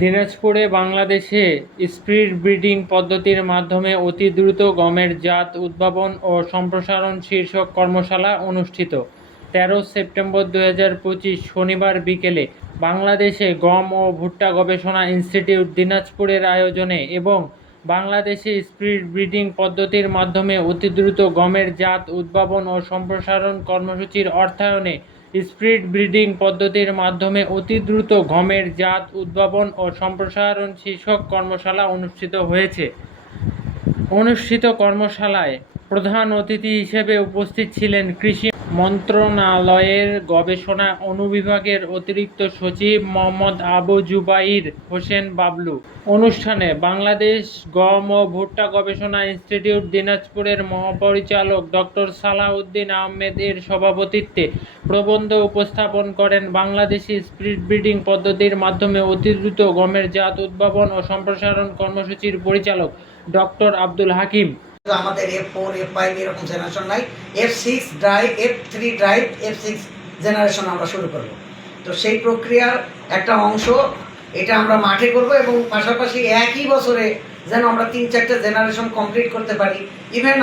দিনাজপুরে বাংলাদেশে speed breeding পদ্ধতির মাধ্যমে অতি দ্রুত গমের জাত উদ্ভাবন ও সম্প্রসারণ শীর্ষক কর্মশালা অনুষ্ঠিত। তেরো সেপ্টেম্বর দু পঁচিশ শনিবার বিকেলে বাংলাদেশে গম ও ভুট্টা গবেষণা ইনস্টিটিউট দিনাজপুরের আয়োজনে এবং বাংলাদেশে স্পিড ব্রিডিং পদ্ধতির মাধ্যমে অতি দ্রুত গমের জাত উদ্ভাবন ও সম্প্রসারণ কর্মসূচির অর্থায়নে স্পিড ব্রিডিং পদ্ধতির মাধ্যমে অতি দ্রুত গমের জাত উদ্ভাবন ও সম্প্রসারণ শীর্ষক কর্মশালা অনুষ্ঠিত হয়েছে। অনুষ্ঠিত কর্মশালায় প্রধান অতিথি হিসেবে উপস্থিত ছিলেন কৃষি মন্ত্রণালয়ের গবেষণা অনুবিভাগের অতিরিক্ত সচিব মোহাম্মদ আবু জুবাইর হোসেন বাবলু। অনুষ্ঠানে বাংলাদেশ গম ও ভুট্টা গবেষণা ইনস্টিটিউট দিনাজপুরের মহাপরিচালক ডক্টর সালাউদ্দিন আহমেদ এর সভাপতিত্বে প্রবন্ধ উপস্থাপন করেন বাংলাদেশি স্পিড ব্রিডিং পদ্ধতির মাধ্যমে অতি দ্রুত গমের জাত উদ্ভাবন ও সম্প্রসারণ কর্মসূচির পরিচালক ডক্টর আব্দুল হাকিম। তো আমাদের এফ ফোর এফ ফাইভ এরকম জেনারেশন নাই। F six drive F three drive F six generation আমরা শুরু করব। তো সেই প্রক্রিয়ার একটা অংশ এটা আমরা মাঠে করব এবং পাশাপাশি একই বছরে যেন আমরা তিন চারটে জেনারেশন কমপ্লিট করতে পারি। ইভেন